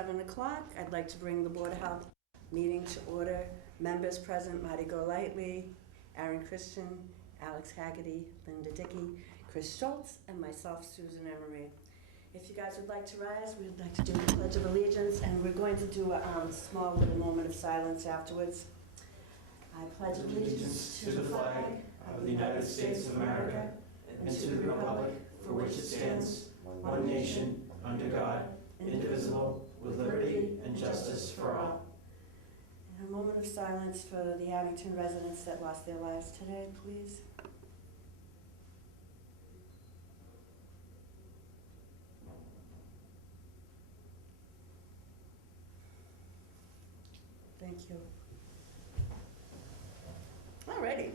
7 o'clock. I'd like to bring the Board of Health meeting to order. Members present: Marty Golightly, Aaron Christian, Alex Haggerty, Linda Dickey, Chris Schultz, and myself, Susan Emery. If you guys would like to rise, we'd like to do the Pledge of Allegiance, and we're going to do a small little moment of silence afterwards. I pledge allegiance to the flag of the United States of America and to the republic for which it stands, one nation, under God, indivisible, with liberty and justice for all. And a moment of silence for the Abington residents that lost their lives today, please. Thank you. Alrighty.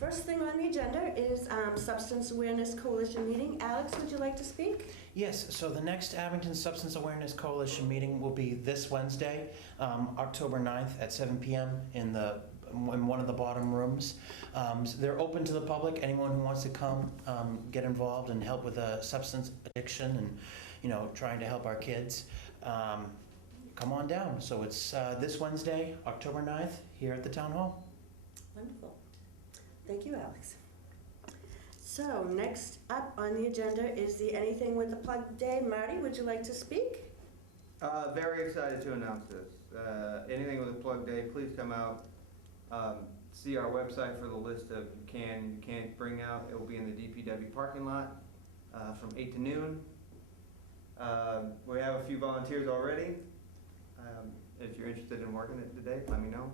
First thing on the agenda is Substance Awareness Coalition meeting. Alex, would you like to speak? Yes, so the next Abington Substance Awareness Coalition meeting will be this Wednesday, October 9th at 7 p.m. in one of the bottom rooms. So they're open to the public. Anyone who wants to come get involved and help with substance addiction and, trying to help our kids, come on down. So it's this Wednesday, October 9th, here at the Town Hall. Wonderful. Thank you, Alex. So next up on the agenda is the Anything with the Plug Day. Marty, would you like to speak? Very excited to announce this. Anything with a Plug Day, please come out. See our website for the list of you can't bring out. It will be in the DPW parking lot from 8 to noon. We have a few volunteers already. If you're interested in working it today, let me know.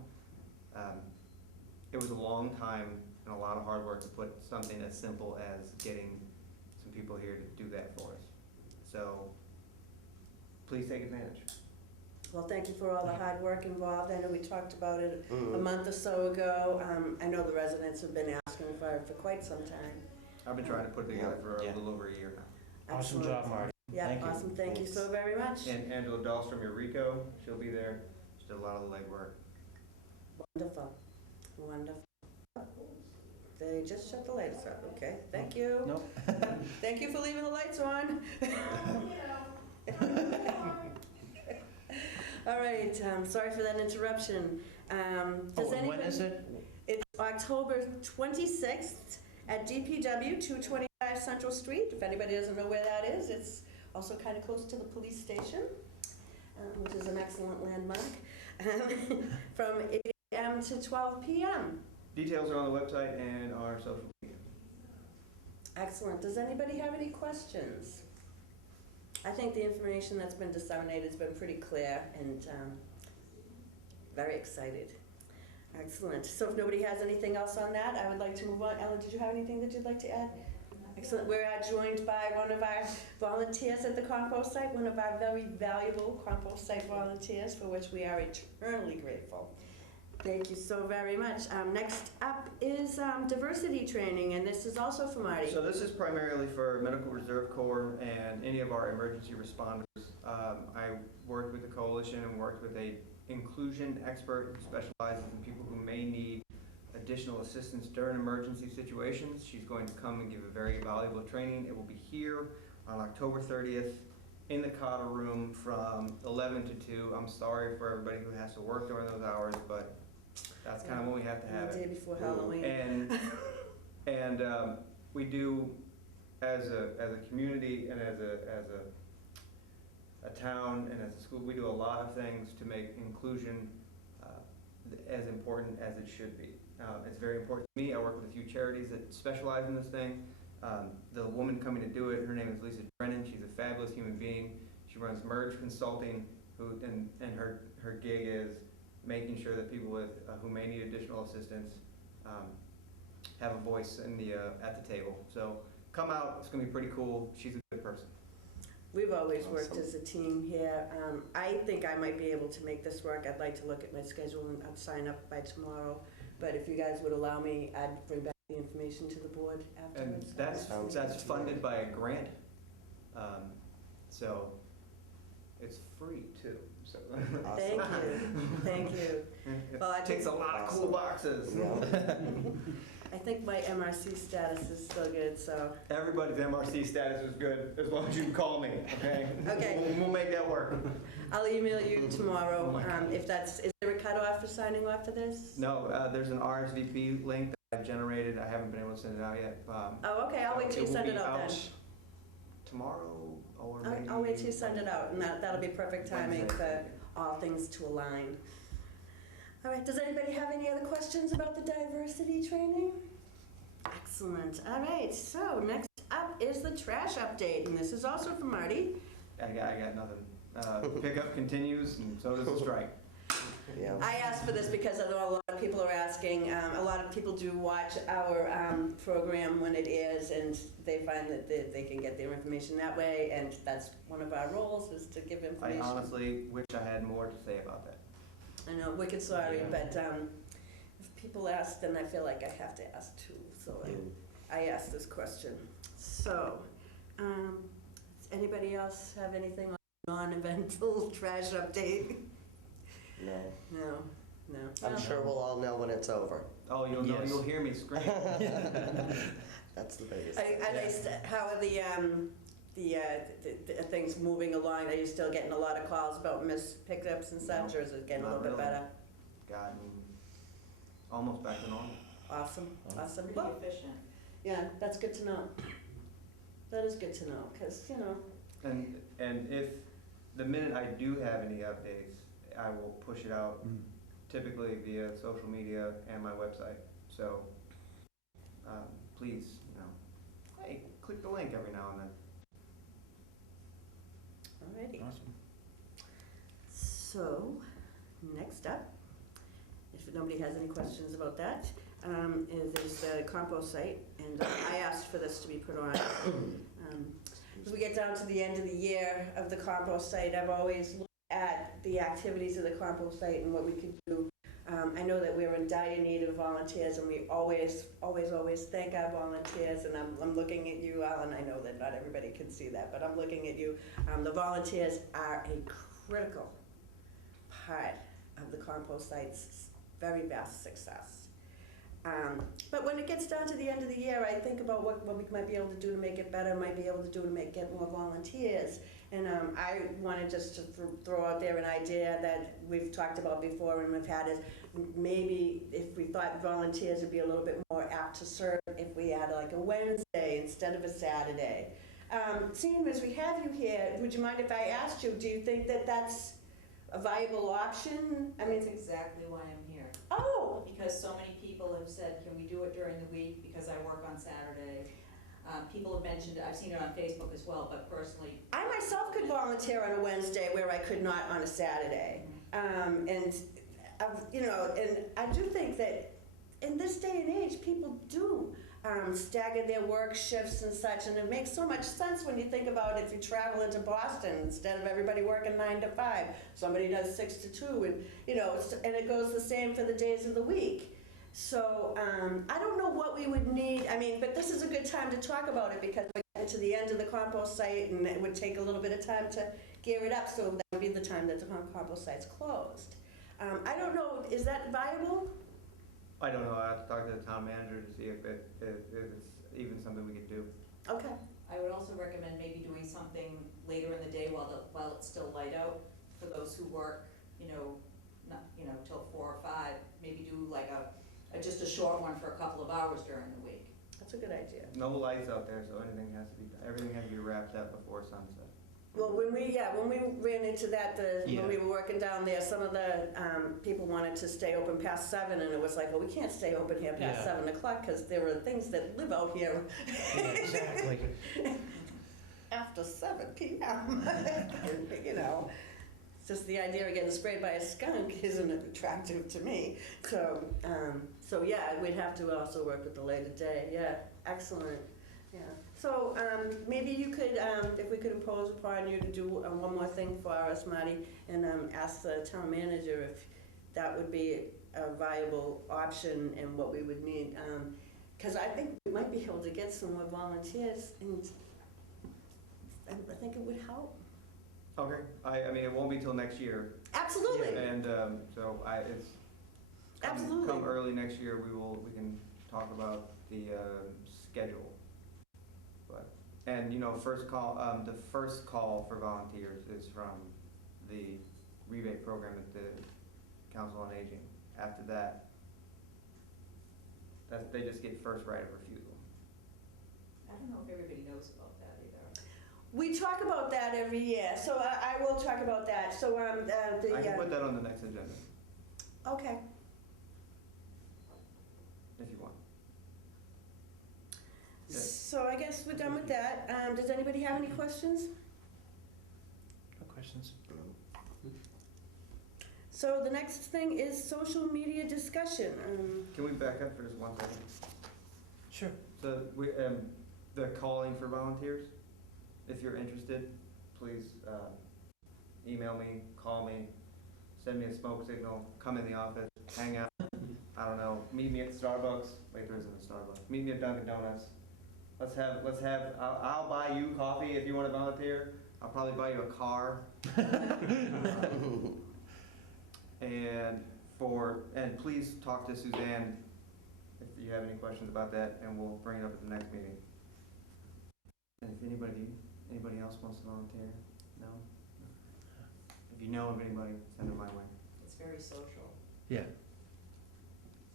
It was a long time and a lot of hard work to put something as simple as getting some people here to do that for us. So please take advantage. Well, thank you for all the hard work involved. I know we talked about it a month or so ago. I know the residents have been asking for it for quite some time. I've been trying to put it together for a little over a year now. Awesome job, Marty. Yeah, awesome. Thank you so very much. And Angela Doss from Eureka, she'll be there. She did a lot of the legwork. Wonderful. Wonderful. They just shut the lights off. Okay, thank you. Nope. Thank you for leaving the lights on. All right, sorry for that interruption. When is it? It's October 26th at DPW, 225 Central Street. If anybody doesn't know where that is, it's also kind of close to the police station, which is an excellent landmark, from 8 a.m. to 12 p.m. Details are on the website and our social media. Excellent. Does anybody have any questions? I think the information that's been disseminated has been pretty clear and very excited. Excellent. So if nobody has anything else on that, I would like to move on. Ellen, did you have anything that you'd like to add? Excellent. We're joined by one of our volunteers at the compost site, one of our very valuable compost site volunteers, for which we are eternally grateful. Thank you so very much. Next up is diversity training, and this is also for Marty. So this is primarily for Medical Reserve Corps and any of our emergency responders. I worked with the coalition and worked with a inclusion expert who specializes in people who may need additional assistance during emergency situations. She's going to come and give a very valuable training. It will be here on October 30th in the Cotter room from 11 to 2. I'm sorry for everybody who has to work during those hours, but that's kind of when we have to have it. The day before Halloween. And we do, as a community and as a town and as a school, we do a lot of things to make inclusion as important as it should be. It's very important to me. I work with a few charities that specialize in this thing. The woman coming to do it, her name is Lisa Brennan. She's a fabulous human being. She runs Merge Consulting, and her gig is making sure that people who may need additional assistance have a voice in at the table. So come out. It's going to be pretty cool. She's a good person. We've always worked as a team here. I think I might be able to make this work. I'd like to look at my schedule and I'd sign up by tomorrow. But if you guys would allow me, I'd bring back the information to the board afterwards. And that's funded by a grant. So it's free too. So. Thank you. Thank you. Well, it takes a lot of cool boxes. I think my MRC status is still good, so. Everybody's MRC status is good as long as you call me, okay? Okay. We'll make that work. I'll email you tomorrow. Oh my God. If that's, is there a cutoff for signing off for this? No, there's an RSVP link that I've generated. I haven't been able to send it out yet. Oh, okay, I'll wait till you send it out then. Tomorrow or maybe. I'll wait till you send it out, and that'll be perfect timing Wednesday. for all things to align. All right, does anybody have any other questions about the diversity training? Excellent. All right, so next up is the trash update, and this is also from Marty. I got nothing. Pickup continues, and so does the strike. Yeah. I asked for this because I know a lot of people are asking. A lot of people do watch our program when it is, and they find that they can get their information that way, and that's one of our roles, is to give I information. honestly wish I had more to say about that. I know, wicked sorry, Yeah. but if people ask, then I feel like I have to ask too, so I asked this question. So, does anybody else have anything on non-eventful trash update? No. No. I'm sure we'll all know when it's over. Oh, you'll know, Yes. you'll hear me scream. That's the biggest. How are the things moving along? Are you still getting a lot of calls about missed pickups and such, or is it getting a Not little bit really. better? Gotten almost back to normal. Awesome, awesome. Pretty Well, efficient. yeah, that's good to know. That is good to know, because, And if, the minute I do have any updates, I will push it out, typically via social media and my website. So, please, hey, click the link every now and then. alrighty. Awesome. So, next up, if nobody has any questions about that, is the compost site, and I asked for this to be put on. As we get down to the end of the year of the compost site, I've always looked at the activities of the compost site and what we could do. I know that we're in dire need of volunteers, and we always thank our volunteers, and I'm looking at you, Alan. I know that not everybody can see that, but I'm looking at you. The volunteers are a critical part of the compost site's very vast success. But when it gets down to the end of the year, I think about what we might be able to do to make it better, might be able to do to get more volunteers. And I wanted just to throw out there an idea that we've talked about before and we've had is maybe if we thought volunteers would be a little bit more apt to serve if we had like a Wednesday instead of a Saturday. Seeing as we have you here, would you mind if I asked you, do you think that that's a viable option? I mean, That's exactly why I'm here. oh, Because so many people have said, can we do it during the week because I work on Saturday? People have mentioned, I've seen it on Facebook as well, but personally. I myself could volunteer on a Wednesday where I could not on a Saturday. And I do think that in this day and age, people do stagger their work shifts and such, and it makes so much sense when you think about if you travel into Boston, instead of everybody working 9 to 5, somebody does 6 to 2, and and it goes the same for the days of the week. So I don't know what we would need. I mean, but this is a good time to talk about it because we're getting to the end of the compost site, and it would take a little bit of time to gear it up. So that would be the time that the compost site's closed. I don't know. Is that viable? I don't know, I have to talk to the town manager to see if it's even something we could do. Okay. I would also recommend maybe doing something later in the day while it's still light out for those who work, not till 4 or 5. Maybe do like just a short one for a couple of hours during the week. That's a good idea. No lights out there, so everything has to be wrapped up before sunset. Well, when we ran into that, when we were working down there, some of the people wanted to stay open past 7, and it was like, well, we can't stay open here past 7 o'clock because there are things that live out here. Yeah, exactly. After 7 p.m. It's just the idea of getting sprayed by a skunk isn't attractive to me. So yeah, we'd have to also work with the later day. Yeah, excellent. Yeah. So maybe you could, if we could impose upon you to do one more thing for us, Marty, and ask the town manager if that would be a viable option and what we would need. Because I think we might be able to get some more volunteers, and I think it would help. Okay, I mean, it won't be till next year. Absolutely. And so it's, Absolutely. come early next year, we can talk about the schedule. And first call, the first call for volunteers is from the program at the Council on Aging. After that, they just get first right of refusal. I don't know if everybody knows about that either. We talk about that every year, so I will talk about that. So, I can put that on the next agenda, okay. if you want. Yeah. So I guess we're done with that. Does anybody have any questions? No questions? So the next thing is social media discussion. Can we back up for just 1 second? Sure. So they're calling for volunteers. If you're interested, please email me, call me, send me a smoke signal, come in the office, hang out. I don't know, meet me at Starbucks. Wait, there isn't a Starbucks. Meet me at Dunkin' Donuts. I'll buy you coffee if you want to volunteer. I'll probably buy you a car. And please talk to Suzanne if you have any questions about that, and we'll bring it up at the next meeting. And if anybody else wants to volunteer, no? If you know of anybody, send them my way. It's very social. Yeah.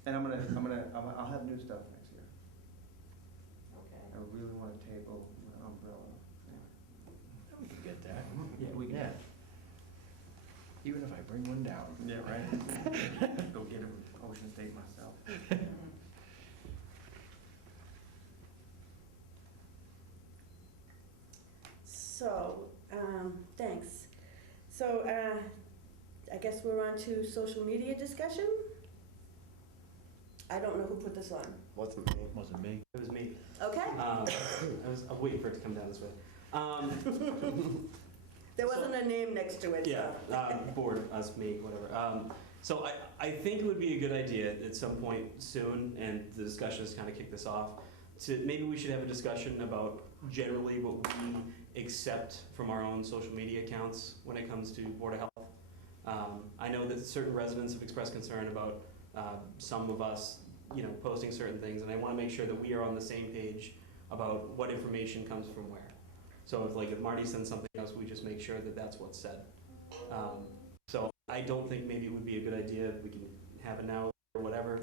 And I'll have new stuff next year. Okay. I really want a table, an umbrella. We can get that. Yeah, we can. Yeah. Even if I bring one down. Yeah, right. Go get them from Ocean State myself. So, thanks. So, I guess we're on to social media discussion? I don't know who put this on. Wasn't me. Wasn't me. It was me. Okay? I'm waiting for it to come down this way. There wasn't a name next to it, so. Yeah, board, us, me, whatever. So I think it would be a good idea at some point soon, and the discussion has kind of kicked this off, maybe we should have a discussion about generally what we accept from our own social media accounts when it comes to Board of Health. I know that certain residents have expressed concern about some of us, posting certain things, and I want to make sure that we are on the same page about what information comes from where. So if Marty sends something else, we just make sure that that's what's said. So I don't think maybe it would be a good idea if we can have it now or whatever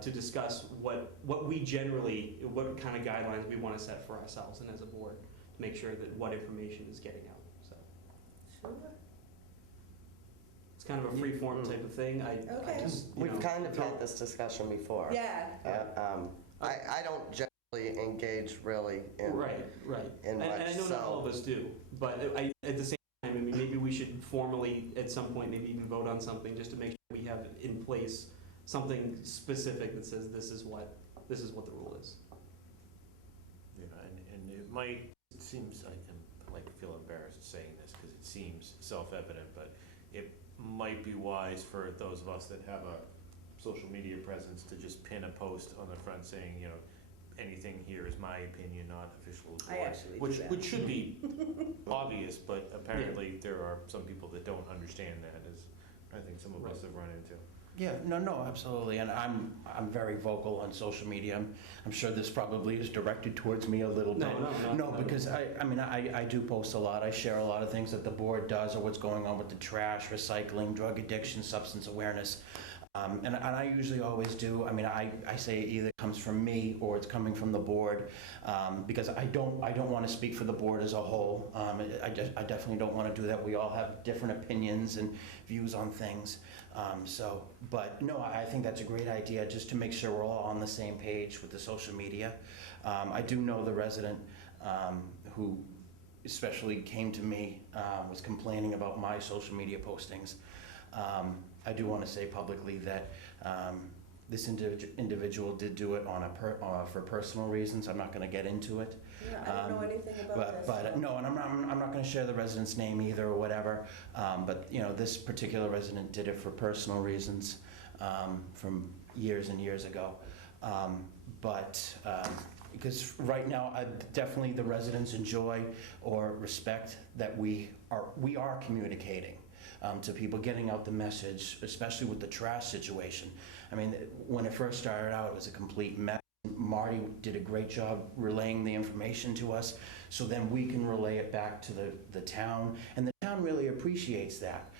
to discuss what kind of guidelines we want to set for ourselves and as a board to make sure that what information is getting out. So Sure. it's kind of a free form type of thing. I Okay. just We've kind of had this discussion before. Yeah. I don't generally engage really in. right. in And I much, know not so- all of us do, but at the same time, I mean, maybe we should formally, at some point, maybe even vote on something just to make sure we have in place something specific that says this is what the rule is. Yeah, and it seems, I feel embarrassed saying this because it seems self-evident, but it might be wise for those of us that have a social media presence to just pin a post on the front saying, anything here is my opinion, not official of the I board. actually do Which, that. which should be obvious, but apparently there are some people that don't understand that, as I think some of us have run into. Yeah, no, absolutely, and I'm very vocal on social media. I'm sure this probably is directed towards me a little bit. No, Because I do post a lot. I share a lot of things that the board does, or what's going on with the trash, recycling, drug addiction, substance awareness. And I usually always do. I say it either comes from me or it's coming from the board, because I don't want to speak for the board as a whole. I definitely don't want to do that. We all have different opinions and views on things. But no, I think that's a great idea, just to make sure we're all on the same page with the social media. I do know the resident who especially came to me, was complaining about my social media postings. I do want to say publicly that this individual did do it for personal reasons. I'm not going to get into it. Yeah, I don't know anything about this. But no, and I'm not going to share the resident's name either or whatever. But this particular resident did it for personal reasons from years and years ago. Because right now, definitely the residents enjoy or respect that we are communicating to people, getting out the message, especially with the trash situation. When it first started out, it was a complete mess. Marty did a great job relaying the information to us, so then we can relay it back to the town, and the town town really appreciates that.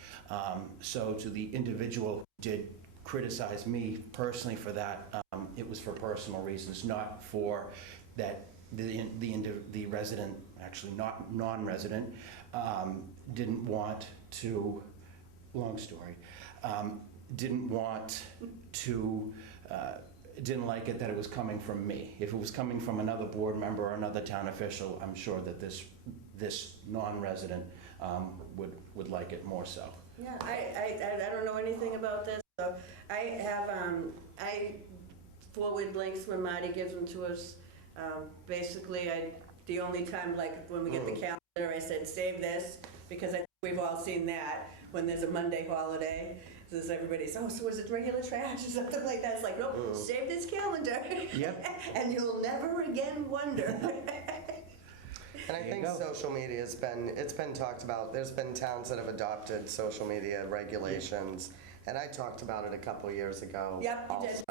So to the individual who did criticize me personally for that, it was for personal reasons, not for that the resident, actually not non-resident, didn't want to, long story, didn't want to, didn't like it that it was coming from me. If it was coming from another board member or another town official, I'm sure that this non-resident would like it more so. Yeah, I don't know anything about this, so I have, I forward links when Marty gives them to us. Basically, the only time, like, when we get the calendar, I said, save this, because I think we've all seen that, when there's a Monday holiday, says everybody's, oh, so is it regular trash or something like that? It's like, nope, save this calendar. Yep. And you'll never again wonder. And I think social media it's been talked about. There's been towns that have adopted social media regulations, and I talked about it a couple years ago. Yep, you did.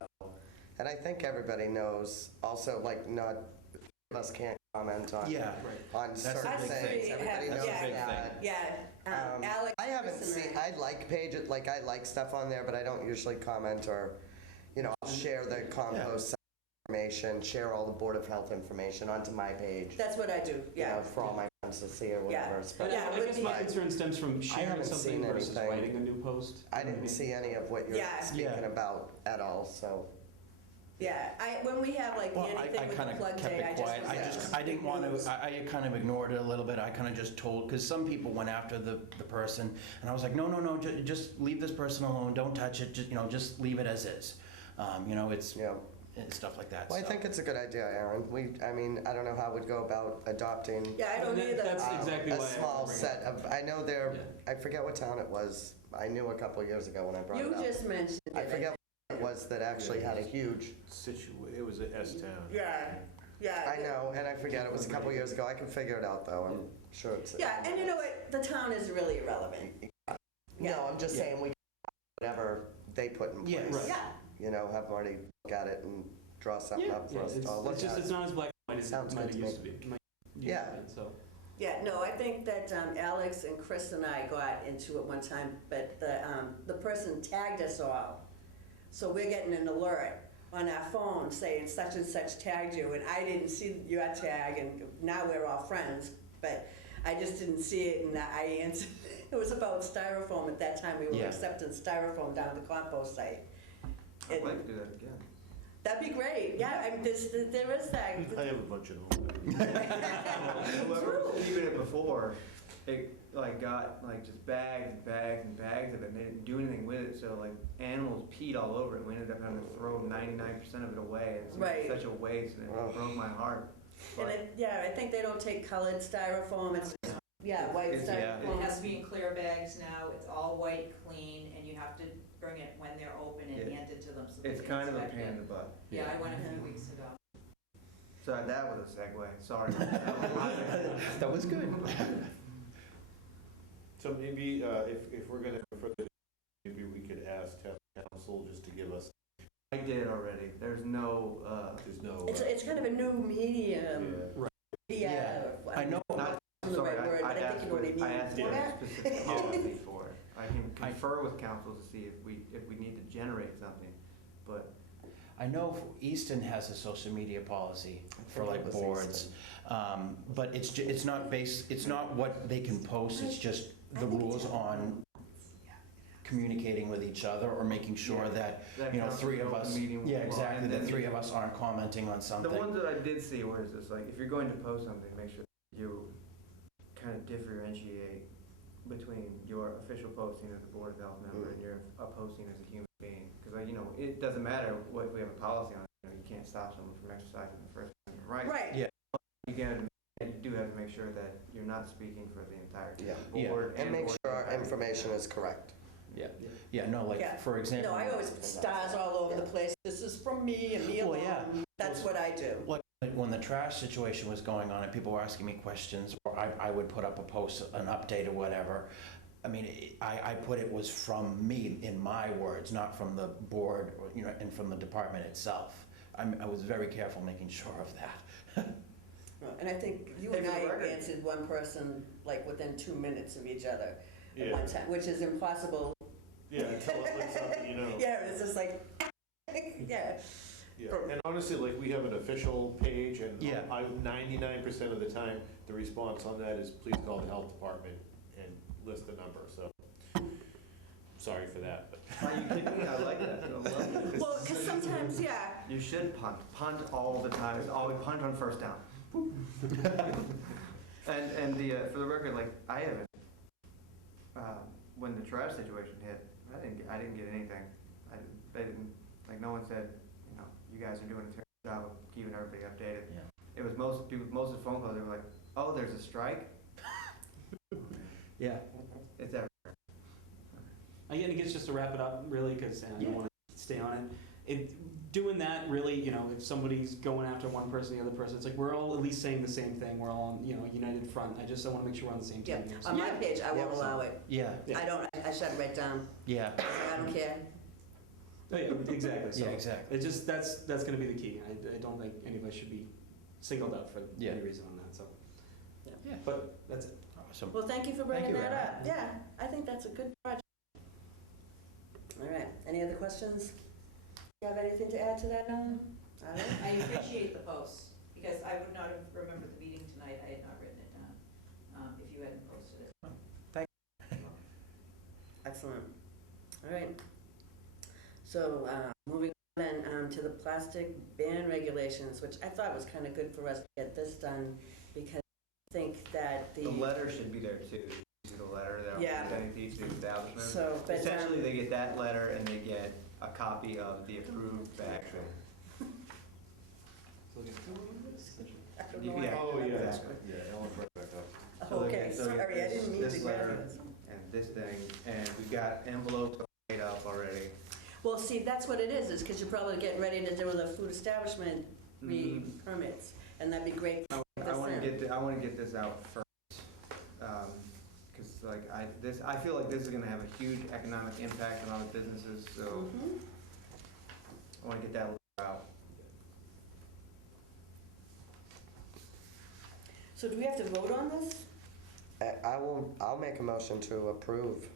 And I think everybody knows also, like, not of us can't comment on Yeah. on certain a big things. thing. Everybody knows That's a big that. Yeah, Alex. I haven't Chris and seen, I like pages, like I like stuff on there, but I don't usually comment or, I'll share the compost information, share all the Board of Health information onto my page. That's what I do, yeah. For all my friends to see or whatever. But Yeah, I guess my concern stems from sharing haven't something seen versus anything. writing a new post. I didn't see any of what you're Yeah. speaking about at all, so. Yeah, when we have like Well, I anything with the kind of plug kept day, it quiet. I didn't want to, I kind of ignored it a little bit. I kind of just told, because some people went after the person, and I was like, no, just leave this person alone. Don't touch it. Just leave it as is. It's and stuff like that. Well, I so. think it's a good idea, Aaron. I don't know how we'd go about adopting Yeah, I don't either. That's exactly a why I have to small bring it set of, I know Yeah. I forget what town it was. I knew a couple of years ago when I brought You it up. just mentioned it. I forget what it was that actually had a huge, It was a S-town. Yeah, yeah. I know, and I forget, it was a couple of years ago. I can figure it out, though. I'm sure it's. Yeah, and you know what? The town is really irrelevant. No, I'm just saying we, whatever they put in Yeah, place. right. Yeah. Have already got it and draw something up for us to all look It's just, at. it's not as black and white as it Sounds might good have to used to be. It might used to Yeah. be, so. Yeah, no, I think that Alex and Chris and I got into it one time, but the person tagged us all. So we're getting an alert on our phone saying such and such tagged you, and I didn't see your tag, and now we're all friends, but I just didn't see it, and I answered. It was about styrofoam at that time. We were Yeah. accepting styrofoam down at the compost site. I'd like to do that again. That'd be great. Yeah, there is that. I have a bunch of them. Whoever was keeping it before, it like got like just bags and bags and bags of it, and they didn't do anything with it, so like animals peed all over it, and we ended up having to throw 99% of it away. It's Right. such a waste, and it Ugh. broke my heart. And But I think they don't take colored styrofoam. It's white It's- yeah. styrofoam. It has to be in clear bags now, it's all white, clean, and you have to bring it when they're open and Yeah. hand it to them so they it's can kind of a inspect pain in it. the butt. Yeah, I went a Yeah. few weeks ago. So that was a segue, sorry. That was good. So maybe if we're gonna go further, maybe we could ask town council just to give us, I did already, there's no, there's no. It's kind of a new medium. Yeah. I know. not, The sorry, right word, I but I think asked you know what I mean. I asked for Yeah. a specific policy for it. I can confer with council to see if we need to generate something, but I know Easton has a social media policy for think it like was boards, but it's not based, it's not what they can post, it's just the rules on communicating with each other or making sure that, that you know, counts three as of open us, meeting yeah, law. exactly, And the then three of us aren't commenting on the something. ones that I did see were just like, if you're going to post something, make sure you kind of differentiate between your official posting as a Board of Health member and your posting as a human being. Because, it doesn't matter what we have a policy on, you can't stop someone from exercising the First Amendment right. Right. Yeah. You do have to make sure that you're not speaking for the entire Yeah. board. And make board sure our entire- information is correct. Yeah, no, like, Yeah. for example. No, I always put stars all over the place. This is from me and me Well, alone. yeah. That's what I do. Like, when the trash situation was going on and people were asking me questions, or I would put up a post, an update or whatever, I mean, I put it was from me in my words, not from the board, or, and from the department itself. I was very careful making sure of that. and I think you Hey, and for the I record- answered one person like within 2 minutes of each other at Yeah. one time, which is impossible. Yeah, until it looks something, you know. Yeah, it's just like, yeah. Yeah, and honestly, like, we have an official page, and Yeah. 99% of the time, the response on that is, please call the health department and list the number, so, sorry for that, but. Are you kidding me? I like that. I love it. Well, because sometimes, yeah, You should punt all the time. It's always punt on first down. And for the record, like, I haven't, when the trash situation hit, I didn't get anything. They didn't, like, no one said, you know, you guys are doing a terrible job of keeping everybody updated. Yeah. It was most of the phone calls, they were like, oh, there's a strike? Yeah. It's everywhere. Again, I guess just to wrap it up, really, because I Yeah. don't want to stay on it. Doing that, really, you know, if somebody's going after one person, the other person, it's like we're all at least saying the same thing. We're all on, you know, united front. I just want to make sure we're on the same yeah. team here. So- On my page, I won't allow it. Yeah, Yeah. I don't, I shut it right down. yeah, I don't care. Oh, yeah, exactly. So yeah, exactly. it just that's going to be the key. I don't think any of us should be singled out for Yeah. any reason on that. So, Yeah. But that's it. Awesome. Well, thank you for bringing you, that Erin. up. Yeah, I think that's a good project. All right, any other questions? You have anything to add to that, Ellen? All right. I appreciate the posts, because I would not have remembered the meeting tonight, I had not written it down, if you hadn't posted it. Excellent. All right. So, moving on then to the plastic ban regulations, which I thought was kind of good for us to get this done, because I think that The letter should be there too. The letter that Yeah. we're sending to each establishment. So, but, Essentially, they get that letter and they get a copy of the approved bag. I don't You know can- why I Oh, did yeah. that. Exactly. Yeah, Ellen brought it back up. So they Okay, get- sorry, I didn't mean this to grab letter this. And this thing, and we've got envelopes made up already. Well, see, that's what it is because you're probably getting ready to do the food establishment permits, and that'd be great to I get this want in. to get this out first, because like I feel like this is going to have a huge economic impact on other businesses, so Mhm. I want to get that out. So do we have to vote on this? I'll make a motion to approve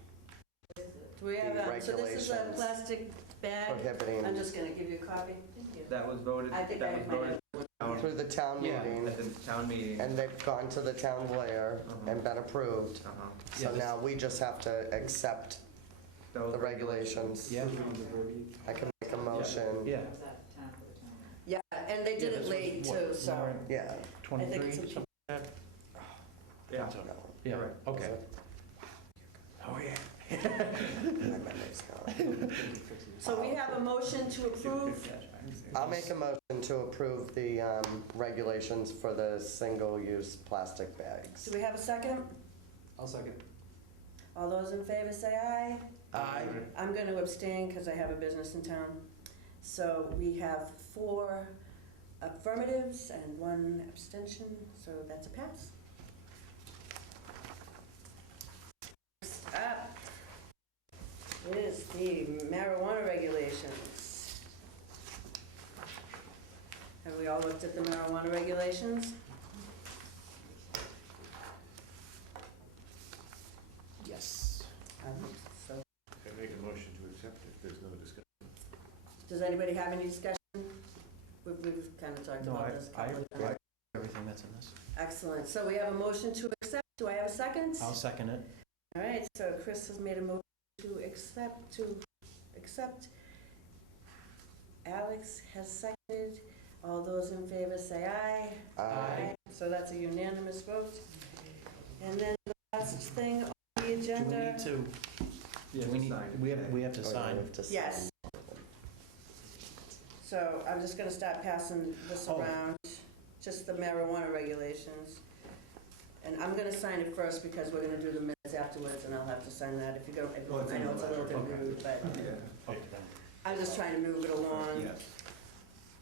Do we have, The so this is a regulations. plastic bag? I'm prohibiting just gonna give you a copy. Thank you. That was voted. I think that I was might voted through the town Yeah. meeting, at the town meeting. and they've gone to the town lawyer and been approved. Uh-huh. So Yeah, now we just have to accept Those the regulations. Yeah, I can make a motion. yeah. Was that time for the town? Yeah, and they did Yeah, it this late was, what, too, so. Lauren, Yeah. 23, it's a- something like that? Yeah. No. Yeah, Right. okay. Oh, yeah. My memory's gone. So we have a motion to approve. I'll make a motion to approve the regulations for the single-use plastic bags. Do we have a second? I'll second. All those in favor say aye. Aye. I'm going to abstain because I have a business in town. So we have 4 affirmatives and 1 abstention, so that's a pass. Next up is the marijuana regulations. Have we all looked at the marijuana regulations? Yes. So, I make a motion to accept if there's no discussion. does anybody have any discussion? We've kind of talked No, about this a I couple of agree. times. Everything that's in this. Excellent. So we have a motion to accept. Do I have a second? I'll second it. All right, so Chris has made a motion to accept. Alex has seconded. All those in favor say aye. Aye. So that's a unanimous vote. And then the last thing on the Do we agenda. need to, Yeah, we need, sign. we have to Or we sign? have to sign. Yes. So I'm just gonna start passing this Oh. around, just the marijuana regulations. And I'm gonna sign it first because we're gonna do the minutes afterwards, and I'll have to sign that if you don't, Well, it's I in know the it's a little bit letter. rude, but Yeah. Okay, then. I'm just trying to move it along. Yeah.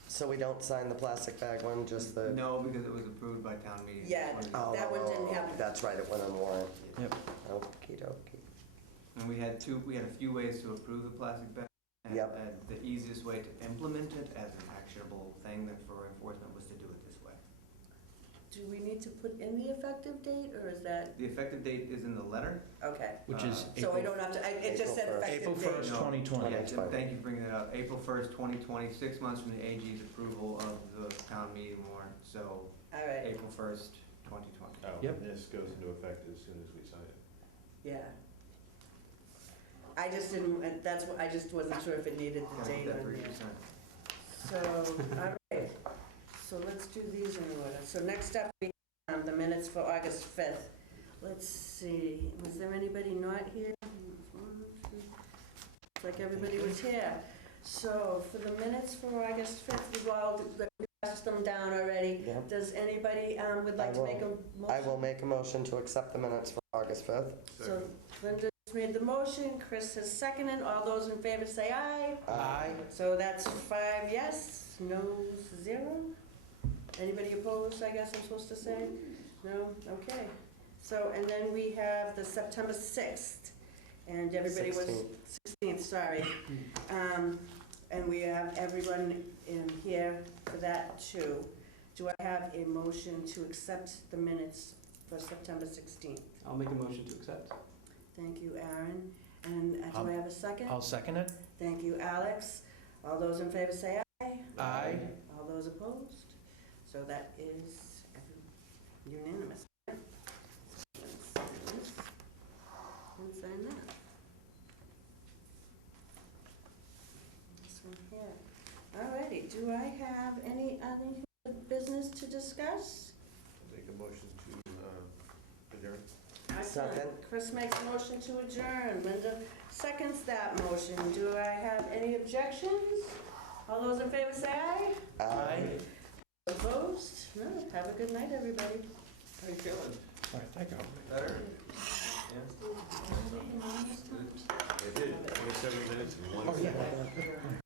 So we don't sign the plastic bag one, just the... No, because it was approved by town meeting. Yeah. Oh, That one didn't have- That's right, it went on warrant. Yep. Okey dokey. And we had a few ways to approve the plastic bag. And Yep. the easiest way to implement it as an actionable thing that for enforcement was to do it this way. do we need to put in the effective date, or is that, The effective date is in the letter. okay. Which is So we April don't have to, it just said April effective April date. 1st, No. 2020. Yeah, That's fine. thank you for bringing that up. April 1st, 2020, 6 months from the AG's approval of the town meeting warrant, so All right, April 1st, 2020. Oh, Yep. this goes into effect as soon as we sign it. yeah. I just didn't, that's what, I just wasn't sure if it needed the Gotta date get that on 3%. there. So, all right, so let's do these in order. So next up, we have the minutes for August 5th. Let's see, was there anybody not here? Looks like everybody was here. So for the minutes for August 5th, we've all passed them down already. Yep. Does anybody would like to make a motion? I will make a motion to accept the minutes for August 5th. So Linda's made the motion, Chris has seconded. All those in favor say aye. Aye. So that's 5 yes, no 0. Anybody opposed, I guess I'm supposed to say? No? Okay. So, and then we have the September 6th, and everybody was... 16th, sorry. And we have everyone in here for that too. Do I have a motion to accept the minutes for September 16th? I'll make a motion to accept. Thank you, Aaron. And do I have a second? I'll second it. Thank you, Alex. All those in favor say aye. Aye. All those opposed? So that is unanimous. Let's sign this and sign that. This one here. Alrighty, do I have any other business to discuss? Make a motion to adjourn. Excellent. Second. Chris makes a motion to adjourn. Linda seconds that motion. Do I have any objections? All those in favor say aye. Aye. Opposed? No. Have a good night, everybody. How you feeling? All right, thank you. Better? It did, 27 minutes and 1 Oh, second. yeah.